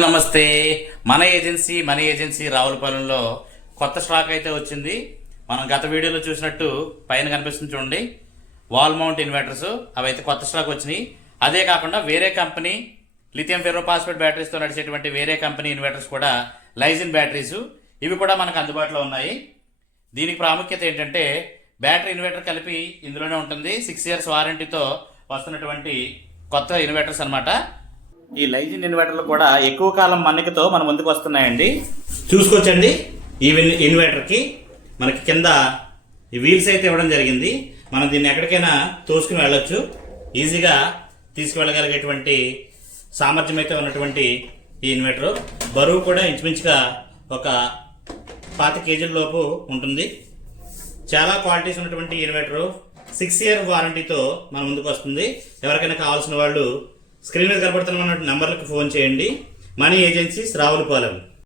నమస్తే. మన ఏజెన్సీ మన ఏజెన్సీ రావులపాలెంలో కొత్త స్టాక్ అయితే వచ్చింది. మనం గత వీడియోలో చూసినట్టు పైన కనిపిస్తుంది చూడండి. వాల్ మౌంట్ ఇన్వర్టర్స్ అవి అయితే కొత్త స్టాక్ వచ్చినాయి. అదే కాకుండా వేరే కంపెనీ లిథియం ఫెర్రోపాస్పేట్ బ్యాటరీస్తో నడిచేటువంటి వేరే కంపెనీ ఇన్వర్టర్స్ కూడా లైజిన్ బ్యాటరీస్ ఇవి కూడా మనకు అందుబాటులో ఉన్నాయి. దీనికి ప్రాముఖ్యత ఏంటంటే బ్యాటరీ ఇన్వర్టర్ కలిపి ఇందులోనే ఉంటుంది. సిక్స్ ఇయర్స్ వారంటీతో వస్తున్నటువంటి కొత్త ఇన్వర్టర్స్ అన్నమాట. ఈ లైజిన్ ఇన్వర్టర్లు కూడా ఎక్కువ కాలం మన్నికతో మన ముందుకు వస్తున్నాయండి. చూసుకోవచ్చండి ఈ విన్- ఇన్వర్టర్కి. మనకి కింద ఈ వీల్స్ అయితే ఇవ్వడం జరిగింది. మనం దీన్ని ఎక్కడికైనా తోసుకుని వెళ్ళొచ్చు. ఈజీగా తీసుకువెళ్ళగలిగేటువంటి సామర్థ్యం అయితే ఉన్నటువంటి ఈ ఇన్వర్టర్. బరువు కూడా ఇంచుమించుగా ఒక పాత కేజీల లోపు ఉంటుంది. చాలా క్వాలిటీస్ ఉన్నటువంటి ఇన్వర్టర్. సిక్స్ ఇయర్ వారంటీతో మన ముందుకు వస్తుంది. ఎవరికైనా కావాల్సిన వాళ్ళు స్క్రీన్ మీద కనబడుతున్న నంబర్లకు ఫోన్ చేయండి. Money agencies Ravulapalem.